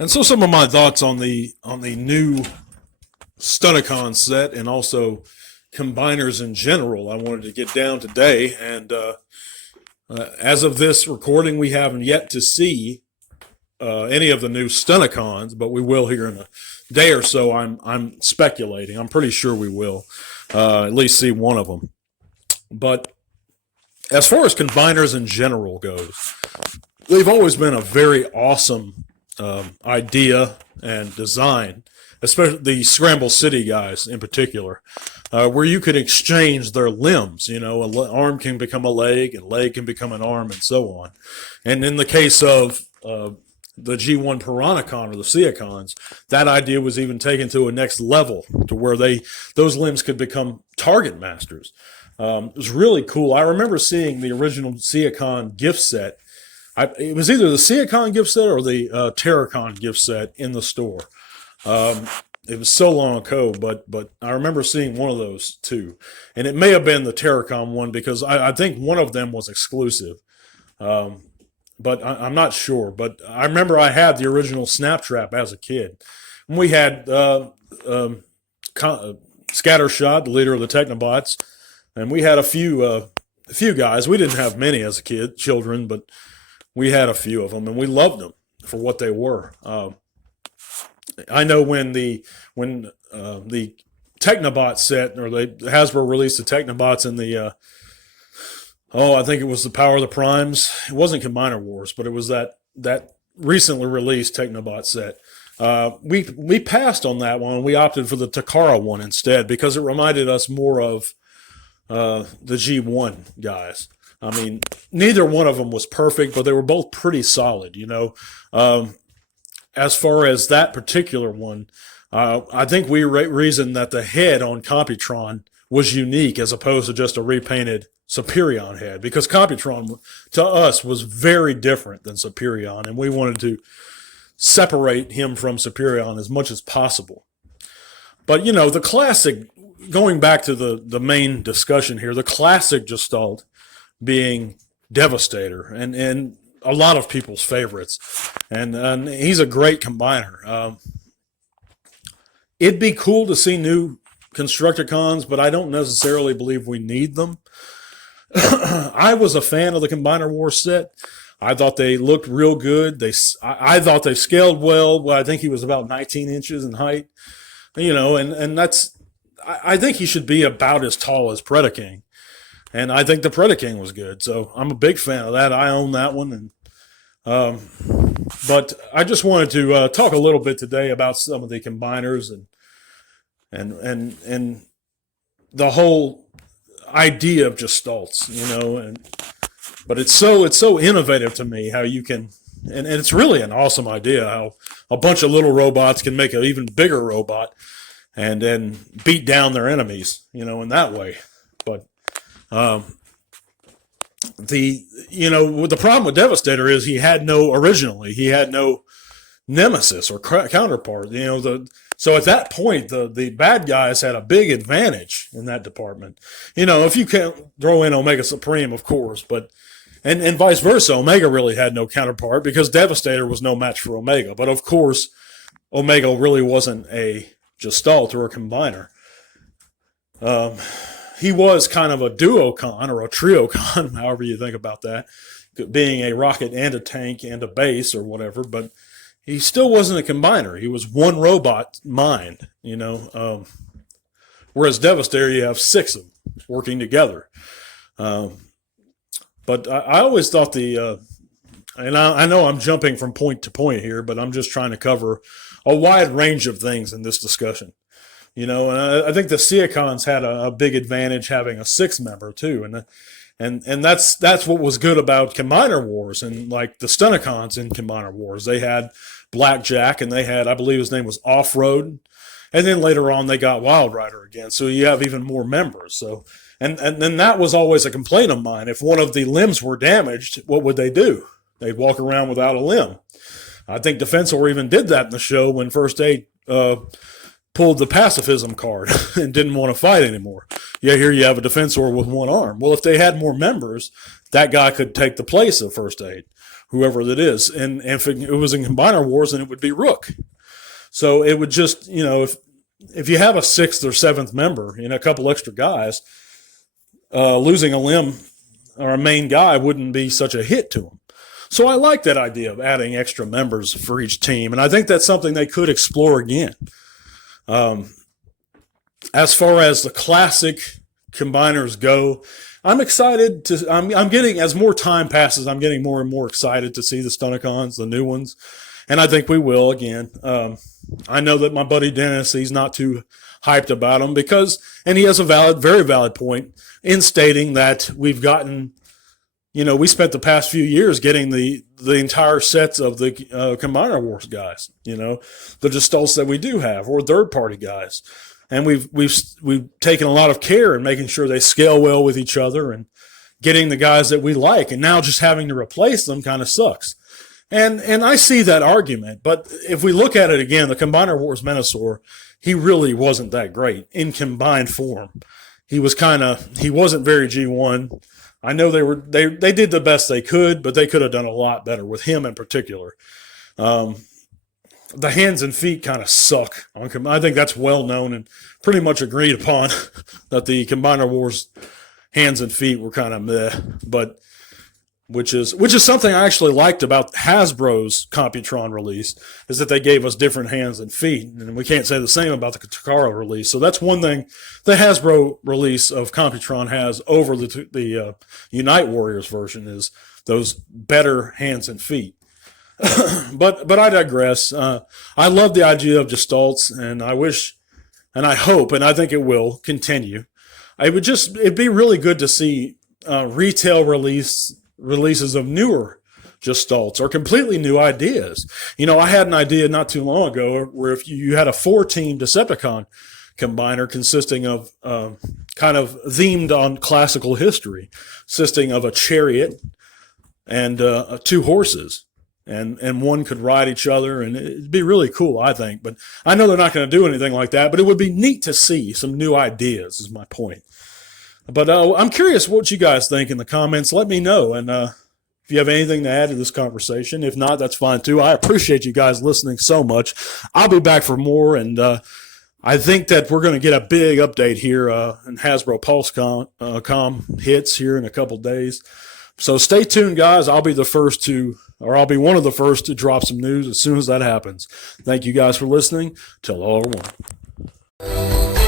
And so some of my thoughts on the new Stunticon set and also combiners in general, I wanted to get down today. And as of this recording, we haven't yet to see any of the new Stunticons, but we will here in a day or so. I'm speculating. I'm pretty sure we will at least see one of them. But as far as combiners in general goes, they've always been a very awesome idea and design, especially the Scramble City guys in particular, where you could exchange their limbs. You know, an arm can become a leg, and leg can become an arm, and so on. And in the case of the G1 Piranacon or the Seacons, that idea was even taken to a next level to where those limbs could become target masters. It was really cool. I remember seeing the original Seacon gift set. It was either the Seacon gift set or the Terracon gift set in the store. It was so long ago, but I remember seeing one of those too. And it may have been the Terracon one because I think one of them was exclusive. But I'm not sure. But I remember I had the original Snaptrap as a kid. And we had Scattershot, the leader of the Technobots, and we had a few guys. We didn't have many as a kid, children, but we had a few of them, and we loved them for what they were. I know when the Technobot set, or Hasbro released the Technobots in the I think it was the Power of the Primes. It wasn't Combiner Wars, but it was that recently released Technobot set. We passed on that one. We opted for the Takara one instead because it reminded us more of the G1 guys. I mean, neither one of them was perfect, but they were both pretty solid, you know. As far as that particular one, I think we reasoned that the head on Computron was unique as opposed to just a repainted Superion head, because Computron to us was very different than Superion, and we wanted to separate him from Superion as much as possible. But, you know, the classic, going back to the main discussion here, the classic Gestalt being Devastator, and a lot of people's favorites. And he's a great combiner. It'd be cool to see new Constructicons, but I don't necessarily believe we need them. I was a fan of the Combiner Wars set. I thought they looked real good. I thought they scaled well. Well, I think he was about 19 inches in height. You know, and that's, I think he should be about as tall as Predaking. And I think the Predaking was good. So I'm a big fan of that. I own that one. And but I just wanted to talk a little bit today about some of the combiners and the whole idea of gestalts, you know. But it's so innovative to me how you can, and it's really an awesome idea how a bunch of little robots can make an even bigger robot and then beat down their enemies, you know, in that way. But the problem with Devastator is he had no nemesis or counterpart, you know. So at that point, the bad guys had a big advantage in that department. You know, if you can't throw in Omega Supreme, of course, but and vice versa, Omega really had no counterpart because Devastator was no match for Omega. But of course, Omega really wasn't a Gestalt or a combiner. He was kind of a duocon or a triocon, however you think about that, being a rocket and a tank and a base or whatever, but he still wasn't a combiner. He was one robot mind, you know. Whereas Devastator, you have six of them working together. But I always thought and I know I'm jumping from point to point here, but I'm just trying to cover a wide range of things in this discussion. You know, and I think the Seacons had a big advantage having a six-member too, and that's what was good about Combiner Wars and like the Stunticons in Combiner Wars. They had Blackjack and they had, I believe his name was Off-Road, and then later on they got Wild Rider again. So you have even more members. So and then that was always a complaint of mine. If one of the limbs were damaged, what would they do? They'd walk around without a limb. I think Defensor even did that in the show when First Aid pulled the pacifism card and didn't want to fight anymore. Yeah, here you have a Defensor with one arm. Well, if they had more members, that guy could take the place of First Aid. whoever that is. And if it was in Combiner Wars, then it would be Rook. So it would just, if you have a sixth or seventh member, a couple extra guys, losing a limb or a main guy wouldn't be such a hit to them. So I like that idea of adding extra members for each team, and I think that's something they could explore again. As far as the classic combiners go, I'm excited to. I'm getting, as more time passes, I'm getting more and more excited to see the Stunticons, the new ones, and I think we will again. I know that my buddy Dennis, he's not too hyped about them and he has a very valid point in stating that we've gotten. We spent the past few years getting the entire sets of the Combiner Wars guys, the gestalts that we do have, or third-party guys. And we've taken a lot of care in making sure they scale well with each other and getting the guys that we like. And now just having to replace them kind of sucks. And I see that argument. But if we look at it again, the Combiner Wars Menasor, he really wasn't that great in combined form. He wasn't very G1. I know they did the best they could, but they could have done a lot better with him in particular. The hands and feet kind of suck. I think that's well known and pretty much agreed upon that the Combiner Wars hands and feet were kind of meh, but which is something I actually liked about Hasbro's Computron release, is that they gave us different hands and feet, and we can't say the same about the Takara release. So that's one thing the Hasbro release of Computron has over the Unite Warriors version, is those better hands and feet. But I digress. I love the idea of gestalts, and I wish, and I hope, and I think it will continue. It'd be really good to see retail releases of newer gestalts or completely new ideas. I had an idea not too long ago where if you had a 4-team Decepticon combiner consisting of kind of themed on classical history, consisting of a chariot and 2 horses, and one could ride each other, and it'd be really cool, I think. But I know they're not going to do anything like that, but it would be neat to see some new ideas, is my point. But I'm curious what you guys think in the comments. Let me know. And if you have anything to add to this conversation, if not, that's fine too. I appreciate you guys listening so much. I'll be back for more. And I think that we're going to get a big update here in Hasbro PulseCom hits here in a couple days. So stay tuned, guys. I'll be one of the first to drop some news as soon as that happens. Thank you guys for listening. Till all one.